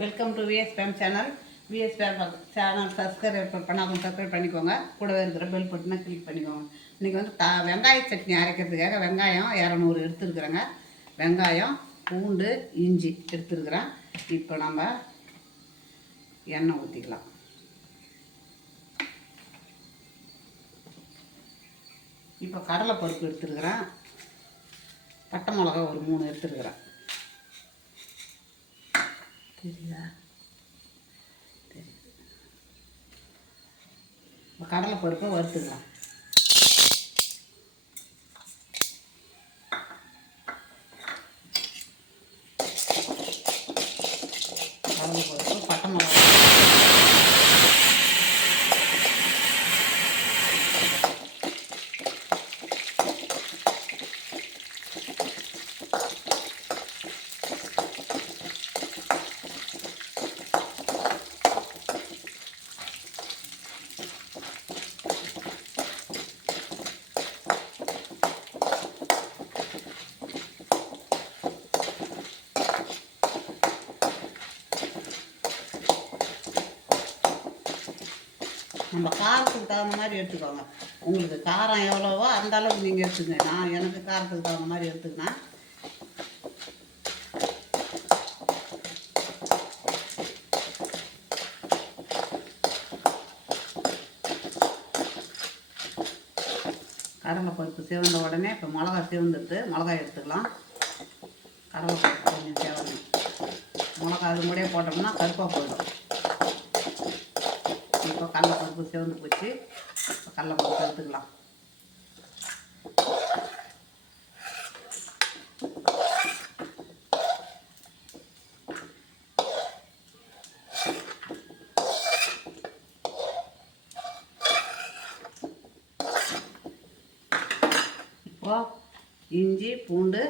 Welcome to VSBM channel. VSBM channel subscribe பண்ணாமல் subscribe பண்ணிக்கோங்க. கூடவே இருக்கிற பெல் பட்டனை கிளிக் பண்ணிக்கோங்க. இன்றைக்கி வந்து வெங்காய சட்னி அரைக்கிறதுக்காக வெங்காயம் 200 எடுத்துருக்குறேங்க. வெங்காயம், பூண்டு, இஞ்சி எடுத்துருக்குறேன். இப்போ நம்ம எண்ணெய் ஊற்றிக்கலாம். இப்போ கடலைப்பருப்பு எடுத்துருக்குறேன். பட்டை மிளகா ஒரு 3 எடுத்துருக்குறேன். தெரியுதா? தெரியுது. இப்போ கடலைப்பருப்பை வறுத்துக்கலாம். கடலைப்பருப்பு, பட்டை மிளகா, நம்ம காரத்துக்கு தகுந்த மாதிரி எடுத்துக்கோங்க. உங்களுக்கு காரம் எவ்வளவோ அந்த அளவுக்கு நீங்கள் எடுத்துக்கங்க. எனக்கு காரத்துக்கு தகுந்த மாதிரி எடுத்துக்கினேன். கடலைப்பருப்பு சிவந்த உடனே இப்போ மிளகா சிவந்துட்டு மிளகாய் எடுத்துக்கலாம். கடலைப்பருப்பு கொஞ்சம் தேவை. மிளகா அது கூடயே போட்டோம்னா கருப்பாக போயிடும். இப்போ கடலைப்பருப்பு சிவந்து போச்சு. இப்போ கடலைப்பருப்பு எடுத்துக்கலாம். இப்போ இஞ்சி, பூண்டு,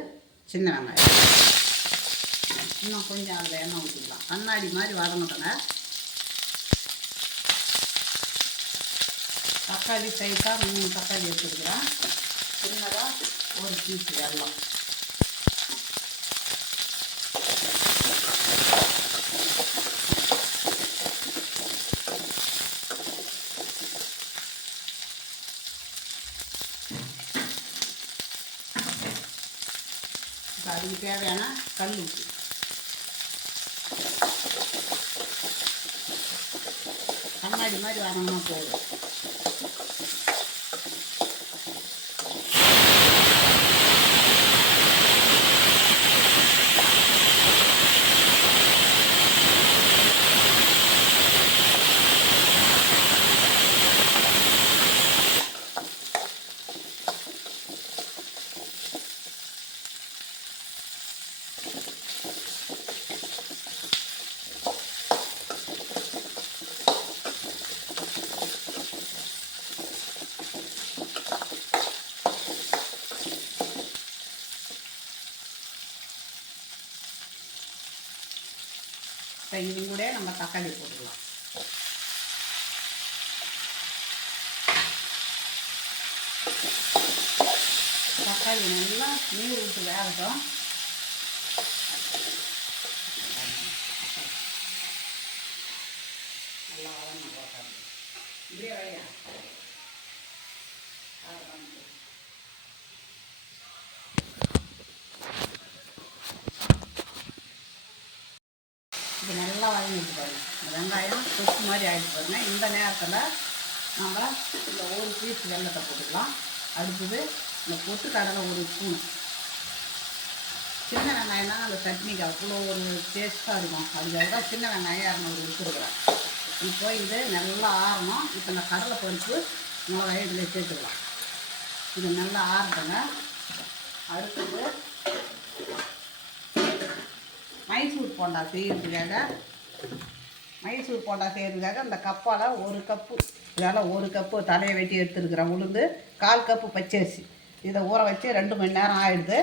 சின்ன வெங்காயம் இன்னும் கொஞ்சம் அதில் எண்ணெய் ஊற்றிக்கலாம். கண்ணாடி மாதிரி வதங்கட்டங்க. தக்காளி சைஸாக 3 தக்காளி எடுத்துருக்குறேன். சின்னதாக ஒரு பீஸ் வெல்லம். அதுக்கு தேவையான கல் உப்பு. கண்ணாடி மாதிரி வரணும்னா போதும். இப்போ இது கூட நம்ம தக்காளி போட்டுக்கலாம். தக்காளி நல்லா நீர் விட்டு வேகட்டும். நல்லா வளர்ந்து போட்டாங்க. இப்படியே வையா. இது நல்லா வதங்கிட்டு பாருங்க. வெங்காயம் தொக்கு மாதிரி ஆகிட்டு பாருங்க. இந்த நேரத்தில் நம்ம இந்த ஒரு பீஸ் வெல்லத்தை போட்டுக்கலாம். அடுத்தது இந்த பொட்டுக்கடலை ஒரு ஸ்பூன். சின்ன வெங்காயம் தான் அந்த சட்னிக்கு அவ்வளோ ஒரு டேஸ்ட்டாக இருக்கும். அதுக்காக தான் சின்ன வெங்காயம் 200 எடுத்துருக்குறேன். இப்போ இது நல்லா ஆறணும். இப்போ இந்த கடலை பருப்பு மிளகாய் இதில் சேர்த்துக்கலாம். இது நல்லா ஆறட்டுங்க. அடுத்தது மைசூர் போண்டா செய்கிறதுக்காக அந்த கப்பால் 1 கப்பு, இதால் 1 கப்பு தலையை வெட்டி எடுத்துருக்குறேன். உளுந்து 1/4 கப்பு பச்சரிசி. இதை ஊற வச்சு 2 மணி நேரம் ஆகிடுது.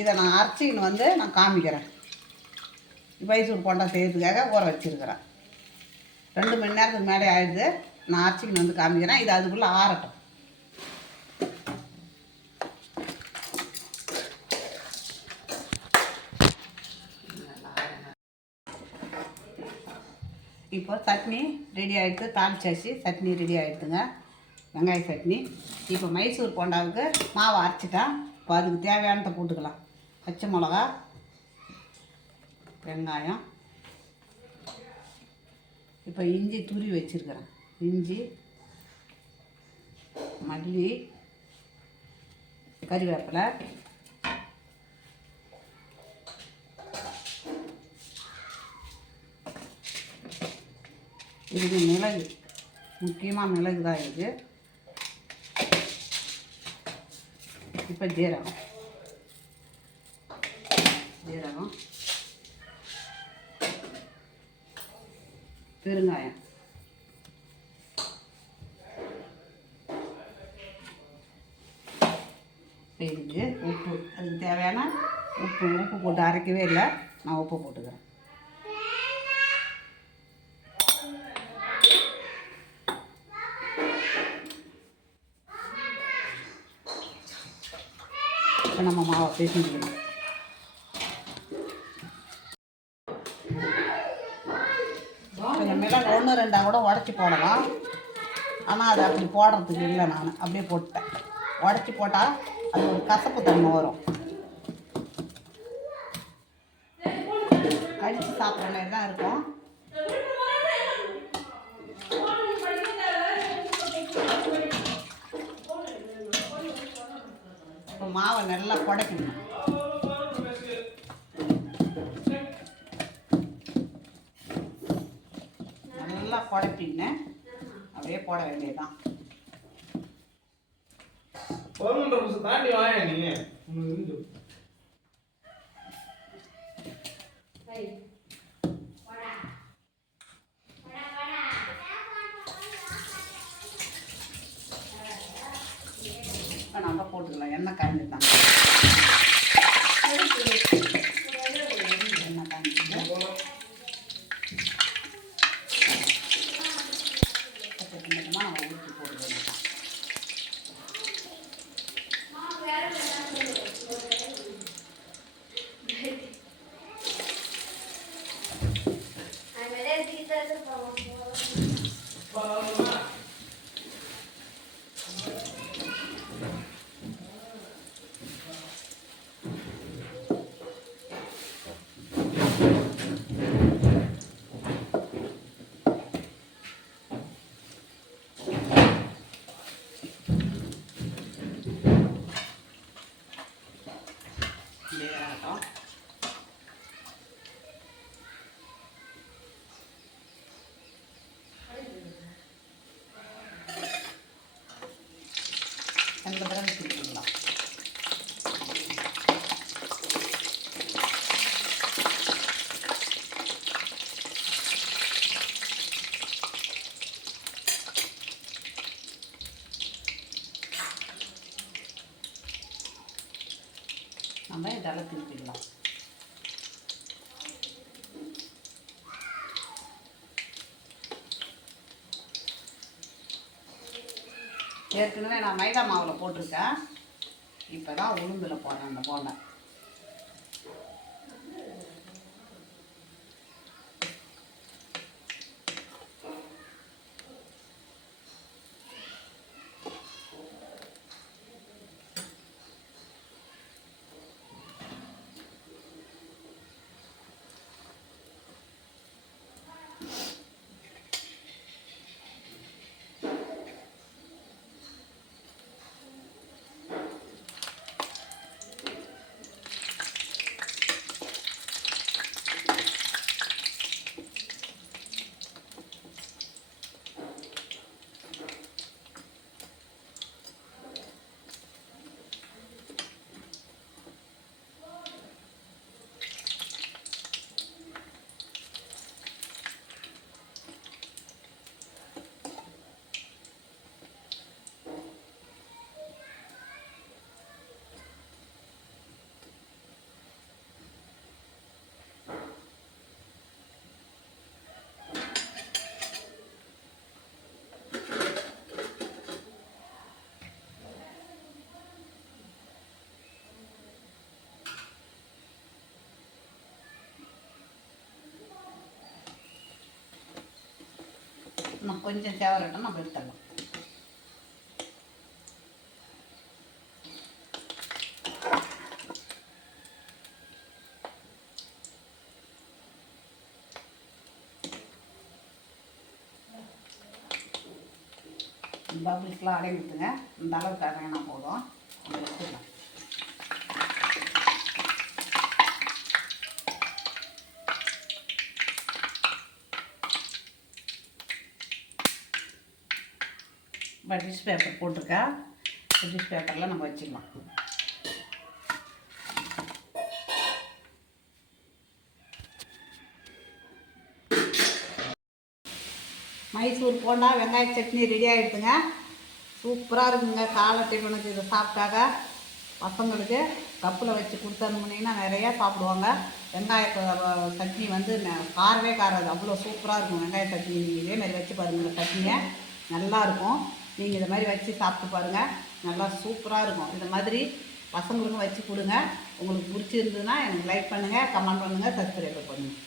இதை நான் அரைச்சின்னு வந்து நான் காமிக்கிறேன். மைசூர் போண்டா செய்கிறதுக்காக ஊற வச்சுருக்கிறேன். 2 மணி நேரத்துக்கு மேலே ஆகிடுது. நான் அரைச்சின்னு வந்து காமிக்கிறேன். இது அதுக்குள்ளே ஆறட்டும். இப்போ சட்னி ரெடி ஆகிடுது. தாளிச்சாச்சு, சட்னி ரெடி ஆகிடுதுங்க, வெங்காய சட்னி. இப்போ மைசூர் போண்டாவுக்கு மாவை அரைச்சிட்டேன். இப்போ அதுக்கு தேவையானதை போட்டுக்கலாம். பச்சை மிளகா, வெங்காயம், இப்போ இஞ்சி துருவி வச்சுருக்கிறேன். இஞ்சி, மல்லி, கறிவேப்பிலை, இதுக்கு மிளகு, முக்கியமாக மிளகு தான் இருக்குது. இப்போ ஜீரகம், பெருங்காயம், இதுக்கு உப்பு, அதுக்கு தேவையான உப்பு போட்டு அரைக்கவே இல்லை, நான் உப்பு போட்டுக்கிறேன். இப்போ நம்ம மாவை பேசிக்கலாம். கொஞ்சம் மிளகு 1-2 கூட உடச்சி போடலாம். ஆனால் அது அப்படி போடுறதுக்கு இல்லை, நான் அப்படியே போட்டேன். உடச்சி போட்டால் அது ஒரு கசப்பு தன்மை வரும். கடித்து சாப்பிட்ற மாதிரி தான் இருக்கும். இப்போ மாவை நல்லா குடைக்கணும். நல்லா குடைப்பின்னு அப்படியே போட வேண்டியதுதான். தாண்டி வாயா நீ. இப்போ நம்ம போட்டுக்கலாம். எண்ணெய் காய்ஞ்சிட்டாங்க. எண்ணெய் காய்ஞ்சிட்டு ஊற்றி போட்டுக்கலாம். ரெண்டு தடவை திருப்பிக்கலாம். நம்ம இதெல்லாம் திருப்பிக்கலாம். ஏற்கனவே நான் மைதா மாவில் போட்டிருக்கேன். இப்போ தான் உளுந்தில் போடுறேன் அந்த போண்டை. இன்னும் கொஞ்சம் சேவரட்டும் நம்ம எடுத்துடலாம். பபிள்ஸ்லாம் அடங்கிட்டுங்க. இந்த அளவுக்கு அடங்கினா போதும். நம்ம எடுத்துக்கலாம். டிஷ் பேப்பர் போட்டிருக்கேன். டிஷ் பேப்பரில் நம்ம வச்சுக்கலாம். மைசூர் போண்டா வெங்காய சட்னி ரெடி ஆகிடுதுங்க. சூப்பராக இருக்குங்க. காலை டிஃபனுக்கு இதை சாப்பிட்டாக்க பசங்களுக்கு கப்பில் வச்சு கொடுத்தனுமுனிங்கன்னா நிறையா சாப்பிடுவாங்க. வெங்காய சட்னி வந்து காரவே காராது, அவ்வளோ சூப்பராக இருக்கும். வெங்காய சட்னி இதே மாதிரி வச்சு பாருங்கள். இந்த சட்னியை நல்லாயிருக்கும். நீங்கள் இதை மாதிரி வச்சு சாப்பிட்டு பாருங்கள். நல்லா சூப்பராக இருக்கும். இந்த மாதிரி பசங்களுக்கும் வச்சு கொடுங்க. உங்களுக்கு பிடிச்சிருந்ததுன்னா எனக்கு லைக் பண்ணுங்கள், கமெண்ட் பண்ணுங்கள், சப்ஸ்கிரைப் பண்ணுங்கள்.